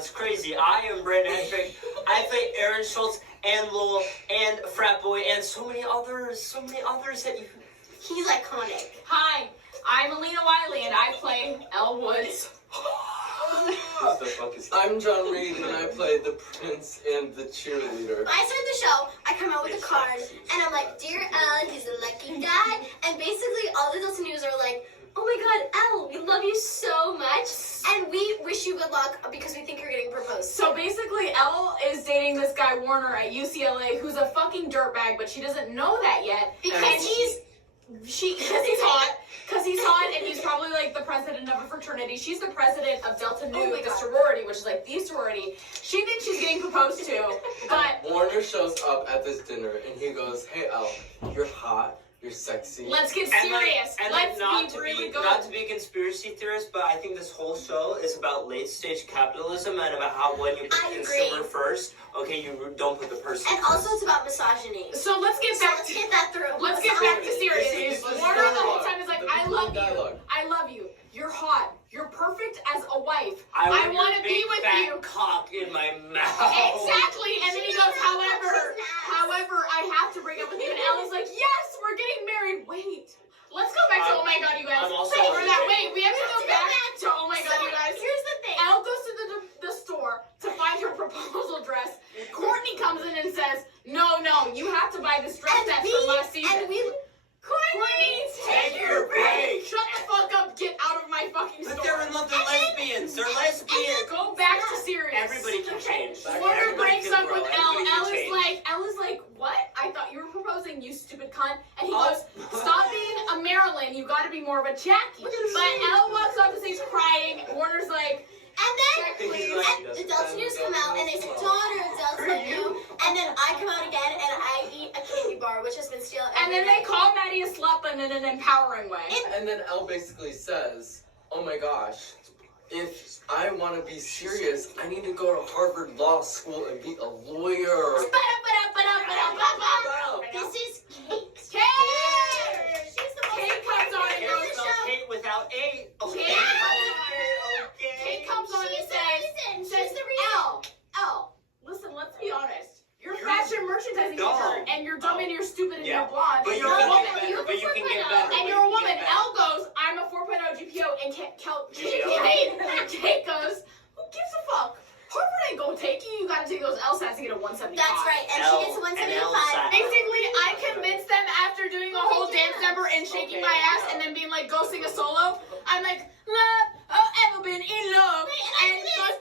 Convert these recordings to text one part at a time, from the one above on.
That's crazy. I am Brandon Hendrick. I play Aaron Schultz and Lowell and Frat Boy and so many others that you... He's iconic. Hi, I'm Alina Wiley and I play Elle Woods. I'm John Reed and I play the prince and the cheerleader. I start the show, I come out with a card, and I'm like, Dear Elle, he's a lucky guy. And basically all the adults news are like, oh my god, Elle, we love you so much, and we wish you good luck because we think you're getting proposed. So basically, Elle is dating this guy Warner at UCLA who's a fucking dirtbag, but she doesn't know that yet. Because he's hot, and he's probably like the president of a fraternity. She's the president of Delta Nu, the sorority, which is like the sorority. She thinks she's getting proposed to, but Warner shows up at this dinner and he goes, "Hey Elle, you're hot. You're sexy. Let's get serious. Let's be really good." Not to be a conspiracy theorist, but I think this whole show is about late-stage capitalism and about how when you put the consumer first, okay, you don't put the person And first. also it's about misogyny. So let's get back to serious. Warner the whole time is like, I love you. I love you. You're hot. You're perfect as a wife. I want to be with you. Cock in my mouth. Exactly. And then he goes, however, I have to break up with you. And Ellie's like, yes, we're getting married. Wait. Let's go back to Oh My God, you guys. Wait, we have to go back to Oh My God, you guys. Here's the thing. Elle goes to the store to find her proposal dress. Courtney comes in and says, no, you have to buy this dress that's from last season. Courtney, take your break. Shut the fuck up. Get out of my fucking store. But they're in love. They're lesbians. They're lesbians. Go back to serious. Everybody can change. Warner breaks up with Elle. Elle is like, what? I thought you were proposing, you stupid cunt. And he goes, stop being a Marilyn. You got to be more of a Jackie. But Elle walks off the stage crying. Warner's like, and then the Delta News come out and they say, daughter, Delta Nu. And then I come out again and I eat a candy bar, which has been stealing. And then they call Maddie a slut, but in an empowering way. And then Elle basically says, oh my gosh, if I want to be serious, I need to go to Harvard Law School and be a lawyer. This is Kate. Kate! She's the most Kate comes on and goes, Kate without A. Okay. Kate comes on and says, Elle, listen, let's be honest. You're fashion merchandising teacher, and you're dumb and you're stupid and you're blonde, But and you're a woman. But you can get better. And you're a woman. Elle goes, I'm a 4.0 GPO, and Kate goes, who gives a fuck? Harvard ain't gonna take you. You gotta take those LSATs to get a 175. That's right, and she gets a 175. Basically, I convinced them after doing a whole dance number and shaking my ass and then being like, go sing a solo. I'm like, ever been in love?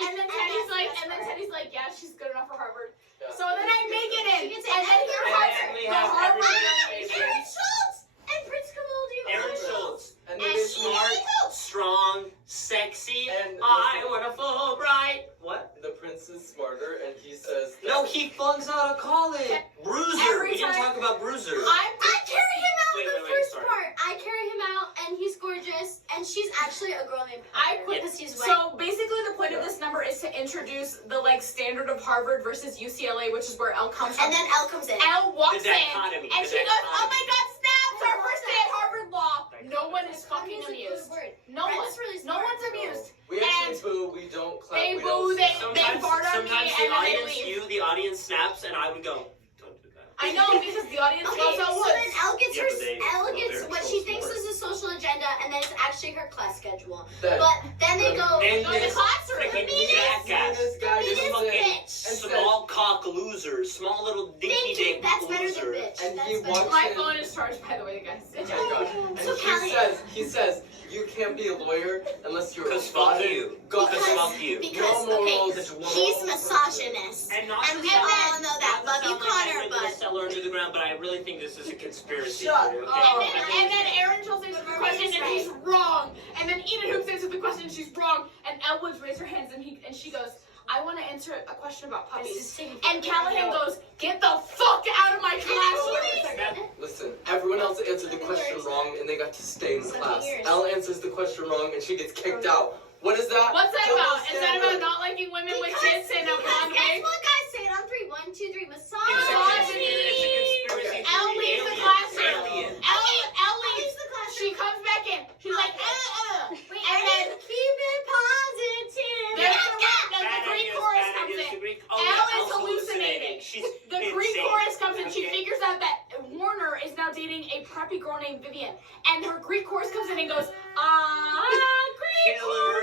And then Teddy's like, yeah, she's good enough for Harvard. Yeah. So then I make it in. And then here comes the Harvard. Aaron Schultz and Prince Kamoldi. Aaron Schultz. And they're Smart, strong, sexy, and I want a Fulbright. What? The prince is smarter and he says, No, he flunks out of college. Bruiser. We didn't talk about Bruiser. I carry him out in the first sorry. part. I carry him out and he's gorgeous. And she's actually a girl named because he's white. So basically the point of this number is to introduce the like standard of Harvard versus UCLA, which is where Elle comes from. And then Elle comes in. Elle walks in dichotomy, and she goes, oh my god, snaps! Our first day at Harvard Law. No one is fucking amused. No one's amused. we actually boo, we don't clap, They we boo, don't they sing. fart on me, Sometimes and then they leave. the audience snaps, and I would go, don't do that. I know, because the audience Okay, loves Elle so Woods. then Elle gets Yeah, Elle gets they're what so she thinks smart. is a social agenda, and then it's actually her class schedule. Then- But then they go, And Go to this classroom. freaking meanest- jackass. This guy the just meanest fucking- bitch. and Small cock loser. Small little dinky Thank you. dink That's better loser. than bitch. And That's he better. walks My in. phone is charged, by the way, guys. Good Oh job. my God. And So he says, you can't be a lawyer unless you're a Because fuck body. you. Go- Because fuck you. Because, No okay, morals. he's misogynist. And we all know that. Love you, Connor, but but... cellar under the ground, but I really think this is a conspiracy. Shut theory, up. okay? And then Aaron Schultz answers the question and he's wrong. And then Enid Hoops answers the question and she's wrong. And Elle Woods raises her hands and she goes, I want to answer a question about puppies. And Callahan goes, get the fuck out of my class. Listen, everyone else answered the question wrong and they got to stay in class. Elle answers the question wrong and she gets kicked out. What is that? What's that Double about? Is that standard. about not liking women with tits and a blonde Guess wig? what, guys? Say it on 3. 1, 2, 3. Misogyny. It's a conspiracy. Elle leaves the classroom. Alien. Elle leaves. the classroom. She comes back in. She's like, Wait, and then keep it positive. there's the Greek dating a preppy girl named Vivian. And her Greek chorus comes in and goes, Greek Killer,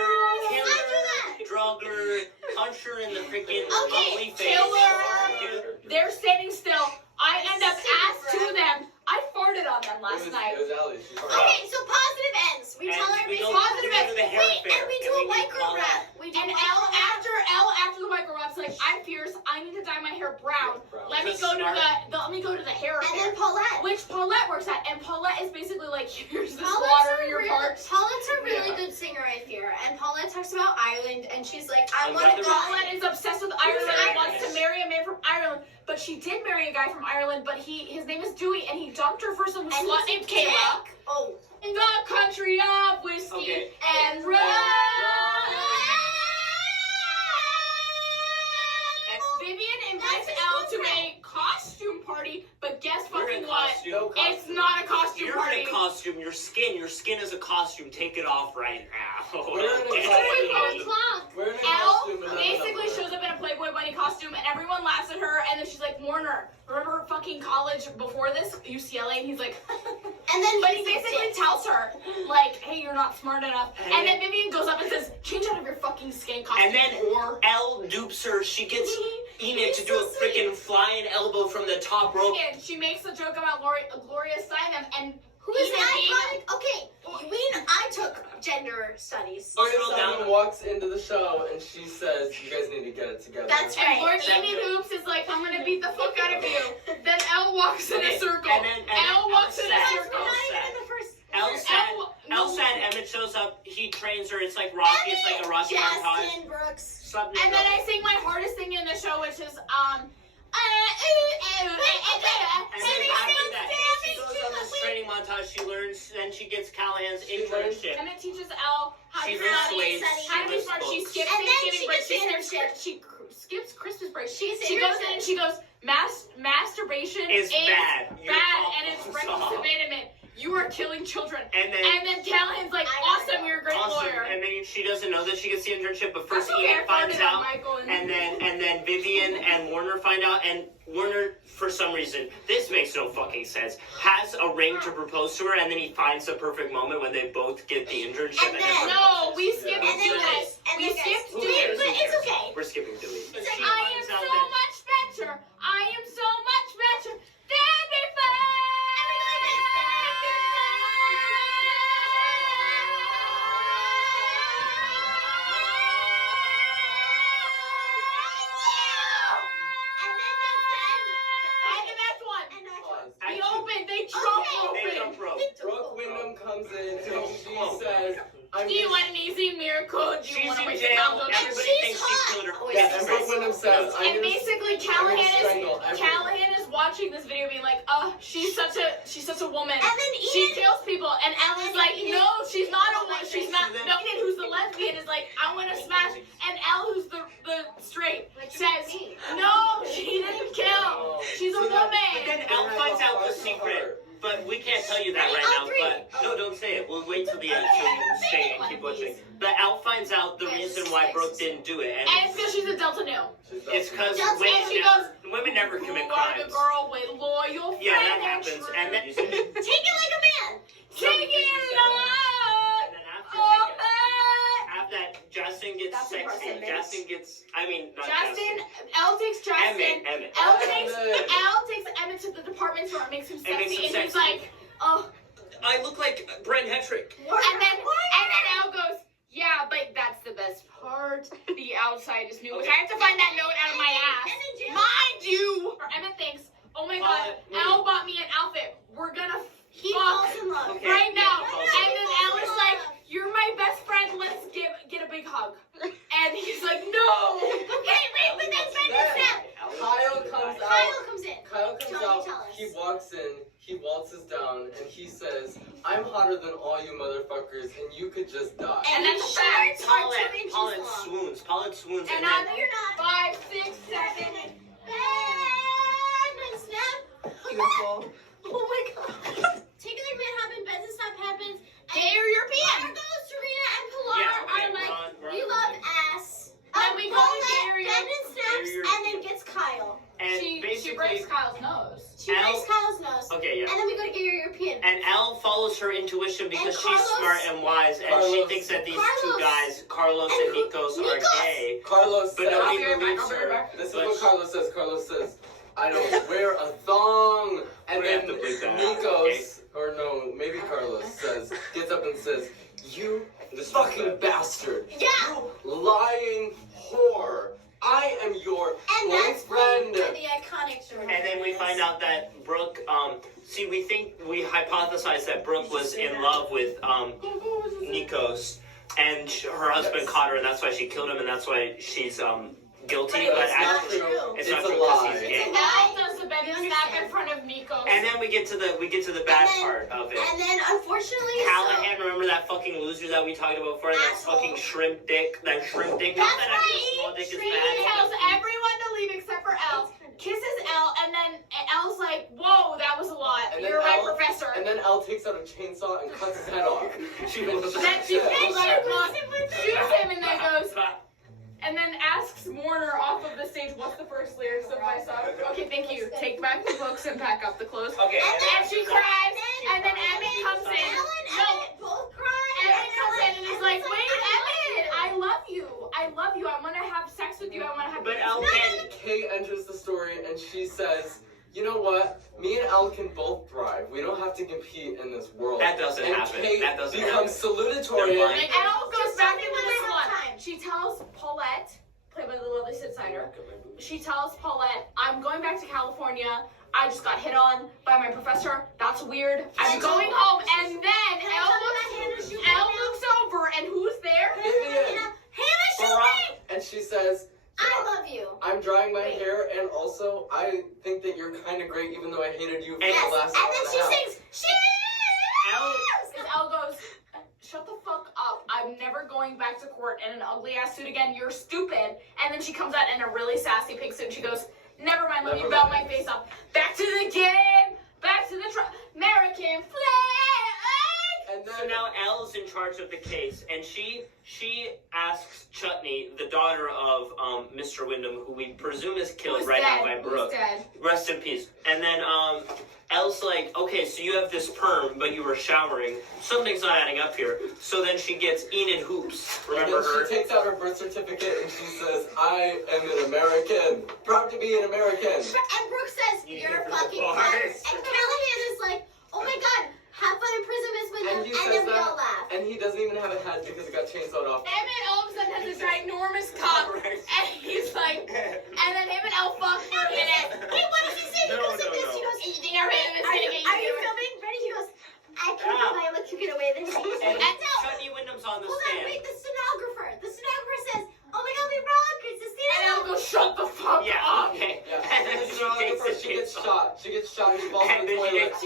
chorus. drugger, puncher in the freaking Okay, ugly face. Killer. They're standing still. I end up asked to them. I farted on them last night. It was Allie. She farted. Okay, so positive ends. We tell her we everything. go positive to ends. the hair Wait, fair, and we do a white girl call rap. We do And a white girl rap. after the white girl rap's like, I'm fierce. I need to dye my hair brown. Let me That's go to smart. let me go to the hair And fair. then Paulette. Which Paulette works at, and Paulette is basically like, here's this Paulette's water a in your real- parts. Paulette's a really good singer, I fear. And Paulette talks about Ireland, and she's like, I want to go. Paulette is obsessed with Ireland and wants to Irish. marry a man from Ireland. But she did marry a guy from Ireland, but his name is Dewey, and he dumped her for some And slut he's named a dick. Kayla. Oh. In the country of whiskey Okay. and rum. Vivian invites Elle to a costume party, but guess You're fucking in what? costume. No It's not a costume You're party. in a costume. Your skin is a costume. Take it off right now. We're in a Okay. costume. We're in a Elle costume. and basically shows up in a Playboy bunny costume, and everyone laughs at her, and then she's like, Warner, remember fucking college before this, UCLA? And he's like, And then but he basically tells her, like, hey, you're not smart enough. And then Vivian goes up and says, change out of your fucking skin costume. And then whore. Elle dupes her. She gets Enid to He's do a so sweet. freaking flying elbow from the top rope. And she makes a joke about Gloria Steinem, and Who is Enid an being- iconic? Okay, I took gender studies. Gloria Scroll down. Steinem walks into the show and she says, "You guys need to get it together." That's And right. Enid Hoops is like, I'm gonna beat the fuck out of you. Then Elle walks in a circle. And then Elle walks in a Elle circle. We're not even in the first. Elle said Emmett shows up. He trains her. It's like Rocky. It's like a Rocky montage. Justin Brooks. Something. And then I sing my hardest thing in the show, which is And then after that, she goes on this training montage. She learns. Then she gets Callahan's internship. And it teaches Elle how to She study, lifts weights. how to be She smart. lifts She books. skips And then Thanksgiving she break. gets She the skips Christmas break. She's She goes in and she goes, masturbation Is bad. You're bad, called- and it's I'm reckless sorry. abandonment. You are killing children. And then. And then Callahan's like, awesome, you're a great Awesome. lawyer. And then she doesn't know that she gets the internship, but first That's okay, Enid I finds farted on out, Michael and and then Vivian and Warner find out, and Warner, for some reason, this makes no fucking sense, has a ring to propose to her, and then he finds the perfect moment when they both get the internship. And then- No, we skipped And then Dewey. guys, We skipped Who Dewey. cares? but it's okay. We're skipping Dewey. It's like, She I am finds so out that- much better. I am so much better than before. And that's one. We opened. They jump They open. jump rope. Brooke Wyndham comes in and she Whoa. says, Do you want an easy miracle? Do you She's want to in wait jail. for Everybody she's thinks she hot. killed her. yeah, and Brooke Wyndham says, And basically, Callahan strangle is everyone. watching this video, being like, "Oh, she's such a woman. And then She Enid, kills people." And Ellen's like, "No, she's not a woman. She's not." She's a- No, Enid, who's the lesbian, is like, "I want to smash." And Elle, who's the straight, says, "No, she didn't kill. She's a But woman." then Elle finds out the secret. But we can't tell you that right now. But no, don't say it. We'll wait till the end so you can stay and keep watching. But Elle finds out the reason why Brooke didn't do it, And and it's because she's a Delta Nu. it's because Just- and she goes, women never commit "You are the crimes. girl with loyal friends." Yeah, that happens. And then take it like a man. Take it love. And then after Oh, that, Justin gets That's sexy. impressive. Justin gets. I mean, not Justin, Elle takes Justin. Emmett. Elle takes Emmett. Elle takes Emmett to the department store and makes him And makes sexy, him and he's sexy. like, oh, I look like Brent Hetrick. and then Elle goes, yeah, but that's the best part. The outside is new, which I have to find that note out of my ass. And in jail. Mind you, or Emmett thinks, oh my god, Elle bought me an outfit. We're gonna He fuck falls in love. Okay. right now. No, no, And he then falls Elle in is love. like, you're my best friend. Let's get a big hug. And he's like, no. Wait, but then Brendan Snap. Kyle comes out. Kyle comes in. Kyle comes Tell out, us. he walks in, he waltzes down, and he says, "I'm hotter than all you motherfuckers, and you could just die." And then his the shorts are 2 Paulette inches Paulette long. swoons. Paulette swoons. And And on then You're not. 5, 6, 7. Brendan Snap. Beautiful. Oh my god. Take it like man happens, Benson Snap happens. They're European. Margot, Serena, and Pilar Yeah, okay, are like, we're on we the love movie. ass. Then we go to Paulette, Gary. Brendan snaps, Gary. and then gets Kyle. And She basically breaks Kyle's nose. She breaks Kyle's nose. Okay, yeah. And then we go to get your European. And Elle follows her intuition because And she's Carlos- smart and wise, and she thinks that these two Carlos- guys, Carlos and Nikos, are gay. Carlos But says, nobody I'll be right back, believes I'll be right her. back. this is But what Carlos says. Carlos says, I don't wear a thong. And We have then to bleep that out, Nikos, or no, maybe Carlos gets up and says, you fucking bastard. Yeah. You lying whore. I am your And that's boyfriend. when the iconic story. And then we find out that Brooke, we hypothesized that Brooke was in love with Nikos, and her husband caught her, and that's why she killed him, and that's why she's guilty. But it's not actually, true. it's It's not a true because lie. he's It's gay. a lie. Elle does the bed We snap in understand. front of Nikos. And then we get to the bad And then- part of it. And then unfortunately, Callahan, remember that fucking loser that we talked about before? That Asshole. fucking shrimp dick. That shrimp dick. That's Not that I think a small right. dick is She bad. tells everyone to leave except for Elle. Kisses Elle, and then Elle's like, "Whoa, that was a lot. And then You're right, Elle- Professor." And then Elle takes out a chainsaw and cuts his head off. She was Then she picks Yeah. him up, shoots him, and then goes, and then asks Warner off of the stage, "What's the first lyrics of my song?" Okay, thank you. Take back the books and pack up the clothes. Okay. And she cries, and then Emmett comes in. Ellen and Emmett both cry. Emmett comes in and he's like, "Wait, Emmett, I love you. I love you. I want to have sex with you. I want to have." But sex Elle with you." can't. Kay enters the story and she says, you know what? Me and Elle can both thrive. We don't have to compete in this world. That doesn't and happen. Kate That doesn't becomes happen. salutatorian. Never mind. And Elle goes Just back tell me into when the I have salon. time. She tells Paulette, played by the lovely Sid Snyder, she tells Paulette, "I'm going back to California. I just got hit on by my professor. That's weird. I'm And going so- home." And then Can I tell you my Hannah shoot Elle right now? looks over, and who's there? Vivian, Hannah, shoot Barack. me! and she says, I love you. I'm drying my Wait. hair and also I think that you're kind of great even though I hated you for And- Yes. the last And hour then and a she half. sings, Because Elle goes, "Shut the fuck up. I'm never going back to court in an ugly ass suit again. You're stupid." And then she comes out in a really sassy pink suit and she goes, "Never mind, let me Never belt mind. my face up. Back to the game. Back to the American flag." And then So now Elle's in charge of the case, and she asks Chutney, the daughter of Mr. Wyndham, who we presume is killed Who's right dead? now by Brooke. Who's dead? Rest in peace. And then Elle's like, okay, so you have this perm, but you were showering. Something's not adding up here. So then she gets Enid Hoops. And Remember then her? she takes out her birth certificate and she says, I am an American. Proud to be an American. And Brooke says, You you're a never fucking bars. cunt. And Callahan is like, oh my god, have fun in prison, Miss Wyndham. And he And says then we that, all laugh. and he doesn't even have a head because it got chainsawed off. Emmett all of a sudden has a ginormous cock, and he's like, and then him and Elle fuck for a minute. Wait, what does he say? He No, goes no, like this. no. He goes, You think our man is are gonna you, get are you you? filming? Ready? He goes, I can feel my look to get away. Then he goes, And and no. Chutney Wyndham's on the Hold on, stand. wait, the stenographer says, oh my god, we rock. It's the And Elle goes, "Shut the fuck Yeah, up." okay. Yeah. And then she takes the she gets chainsaw. shot. She gets shot and she falls And in the then she toilet. gets-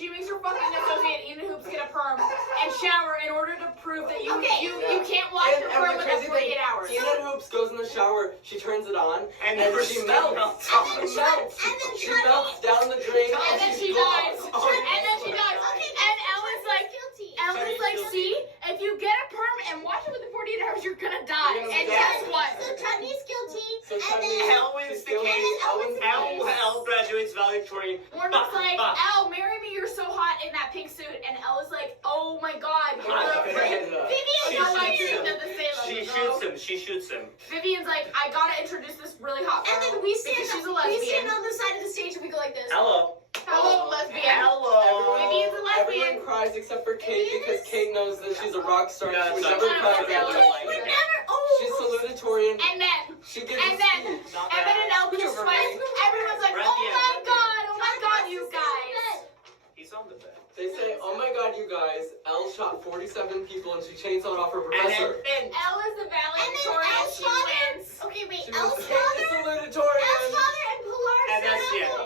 She makes her fucking associate Enid Hoops get a perm and shower in order to prove that you Okay. you can't wash And your the perm within crazy 48 thing, hours. Enid Hoops goes in the shower, she turns it on, And and her she skin melts. melts. She melts. And then She Chutney- melts down the drain. And then she she's dies. gone. And then she dies. Okay, And Elle is like, guilty. Elle is like, see, if you get a perm and wash it within 48 hours, you're gonna die. You're gonna And die. guess what? So Chutney's guilty. So and Chutney- then Elle wins She's the still- case. Elle Elle graduates valedictorian. Warner's like, Bah. Elle, marry me, you're so hot in that pink suit. And Elle is like, oh my god, you're Hot. a prince. Vivian, You're like shoots King him. of the Salem. She bro. shoots him. She shoots him. Vivian's like, I gotta introduce this really hot girl. And then we stand, because she's a we stand lesbian. on the side of the stage and we go like this. Hello. Hello, lesbian. Hello. Vivian's a lesbian. Everyone cries except for Kate because Kate knows that she's a rock star. Yeah, She would so- never Shut cry up, about Elle. it. We've never, She's salutatorian. And then, She gives and a then, speech. Not Emmett and Elle Put just over sweat. me. Everyone's like, We're at oh the end, my we're at the god, oh my god, you guys. He's on the bed. They say, oh my god, you guys, Elle shot 47 people and she chainsawed off her And then, professor. Elle is the valedictorian. Elle's She father- wins. Okay, wait, She Elle's was father salutatorian. and Pilar And that's said it.